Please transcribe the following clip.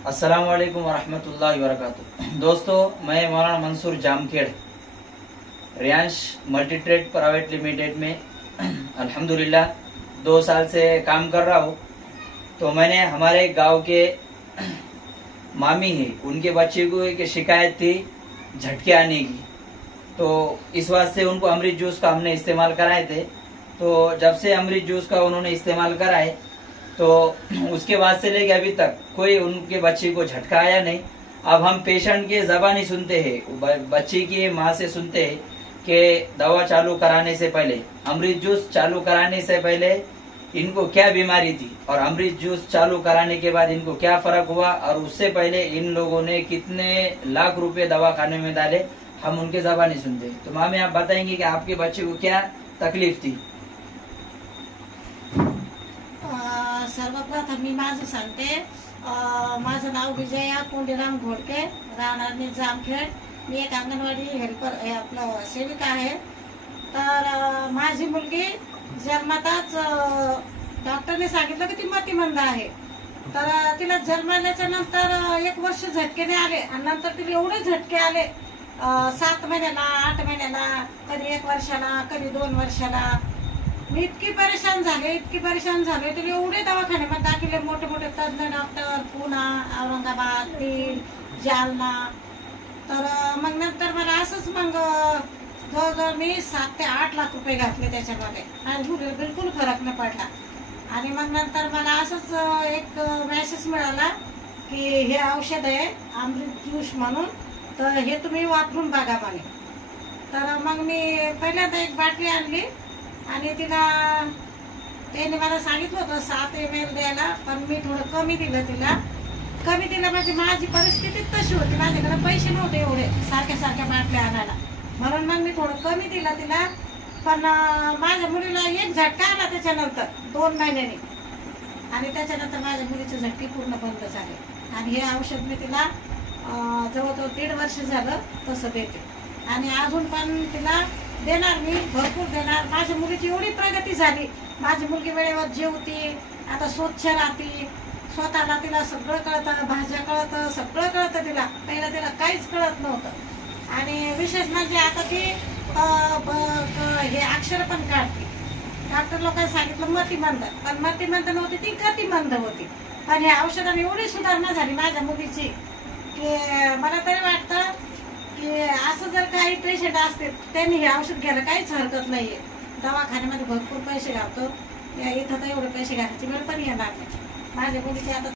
अस्सलाम वालेकुम वरहमतुल्लाहि वबरकातुहू। दोस्तों, मैं मौलाना Mansoor Jamkhed Riyansh multi trade private limited में अल्हम्दुलिल्लाह 2 साल से काम कर रहा हूँ। तो मैंने हमारे गांव के मामी है, उनके बच्चे को एक शिकायत थी झटके आने की। तो इस वास्ते उनको अमृत जूस का हमने इस्तेमाल कराए थे। तो जब से अमृत जूस का उन्होंने इस्तेमाल कराए तो उसके बाद से लेके अभी तक कोई उनके बच्चे को झटका आया नहीं। अब हम पेशेंट के ज़बानी सुनते हैं, बच्चे की माँ से सुनते हैं कि दवा चालू कराने से पहले, अमृत जूस चालू कराने से पहले इनको क्या बीमारी थी और अमृत जूस चालू कराने के बाद इनको क्या फर्क हुआ और उससे पहले इन लोगों ने कितने लाख रुपए दवा खाने में डाले, हम उनके ज़बानी सुनते हैं। तो मामी, आप बताएंगे कि आपके बच्चे को क्या तकलीफ थी? सर्वप्रथम मी माझं सांगते। माझं नाव विजया कोंडीराम घोडके, राहणार मी जामखेड। मी एक अंगणवाडी हेल्पर आपलं सेविका आहे। तर माझी मुलगी जन्मताच डॉक्टरने सांगितलं की ती मतिमंद आहे। तर तिला जन्मल्याच्या नंतर 1 वर्ष झटके आले आणि नंतर तिला एवढे झटके आले 7 महिन्याला, 8 महिन्याला, कधी 1 वर्षाला, कधी 2 वर्षाला। मी इतकी परेशान झाले तरी एवढे दवाखान्यामध्ये दाखले, मोठे मोठे तज्ञ डॉक्टर, पुणा, औरंगाबाद, बीड, जालना। तर मग नंतर मला असंच मग जवळजवळ मी 7 ते 8 लाख रुपये घातले त्याच्यामध्ये आणि बिलकुल फरक नाही पडला। आणि मग नंतर मला असंच एक मेसेज मिळाला की हे औषध आहे अमृत ज्यूस म्हणून, तर हे तुम्ही वापरून बघा म्हणे। तर मग मी पहिल्यांदा एक बाटली आणली आणि तिला त्याने मला सांगितलं होतं 7 ml द्यायला, पण मी थोडं कमी दिलं म्हणजे माझी परिस्थिती तशी होती, माझ्याकडे पैसे नव्हते एवढे सारख्या बाटल्या आणायला, म्हणून मग मी थोडं कमी दिलं तिला। पण माझ्या मुलीला एक झटका आला त्याच्यानंतर 2 महिन्यांनी आणि त्याच्यानंतर माझ्या मुलीचे झटके पूर्ण बंद झाले। आणि हे औषध मी तिला जवळजवळ 1.5 वर्ष झालं तसं देते आणि अजून पण तिला देणार, मी भरपूर देणार। माझ्या मुलीची एवढी प्रगती झाली, माझी मुलगी वेळेवर जेवती, आता स्वच्छ राहते, स्वतःला तिला सगळं कळतं, भाज्या कळतं, सगळं कळतं तिला। पहिलं तिला काहीच कळत नव्हतं आणि विशेष म्हणजे आता ती हे अक्षर पण काढते। डॉक्टर लोकांनी सांगितलं मतिमंद, पण मतिमंद नव्हती ती, गतिमंद होती। पण या औषधाने एवढी सुधारणा झाली माझ्या मुलीची की मला तरी वाटतं की असं जर काही पेशंट असतील त्यांनी हे औषध घ्यायला काहीच हरकत नाहीये। दवाखान्यामध्ये भरपूर पैसे घालतो, इथं तर एवढे पैसे घालायची वेळ पण येणार नाही। माझ्या मुलीची आता